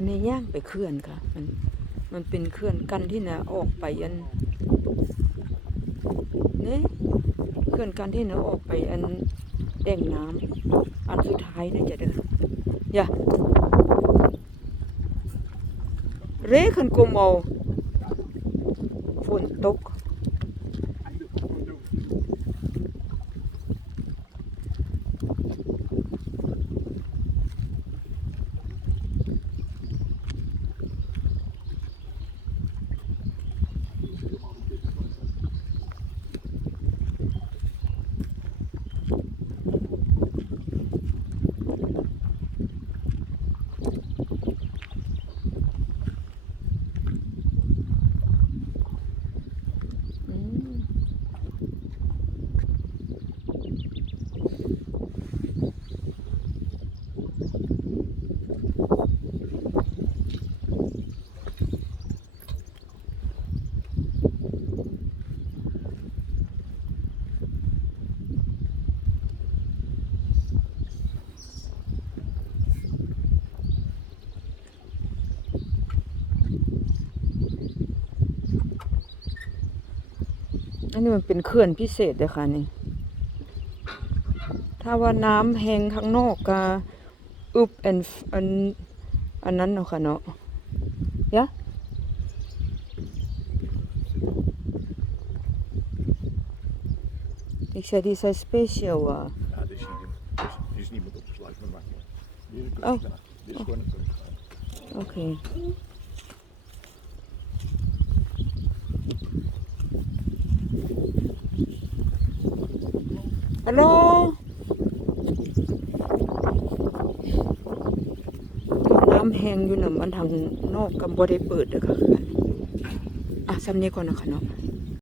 อันนี้ย่างไปเขื่อนค่ะ มันมันเป็นเขื่อนกันที่นะออกไปอันนี่เขื่อนกันที่นะออกไปอันแอ่งน้ำอันสุดท้ายนี่จะเด้ออย่าเร่ขึ้นกลมเอาฝนตก อืม อันนี้มันเป็นเขื่อนพิเศษเลยค่ะนี่ ถ้าว่าน้ำแห้งข้างนอกก็อึบอันอันอันนั้นเนาะค่ะเนาะยะ Ik zei, die zijn speciaal. Uh. Ja, dit is niet, dit is, dit is niet met opgesluit, maar maakt niet uit. Dit is een Oh. kurkentrein. Dit is gewoon een kurkentrein. Oké. ปลอน้ำแห้งอยู่หน่ะมันทางนอกกับบได้เปิดเด้อค่ะอะซ้ำนี้ก่อนนะคะเนาะ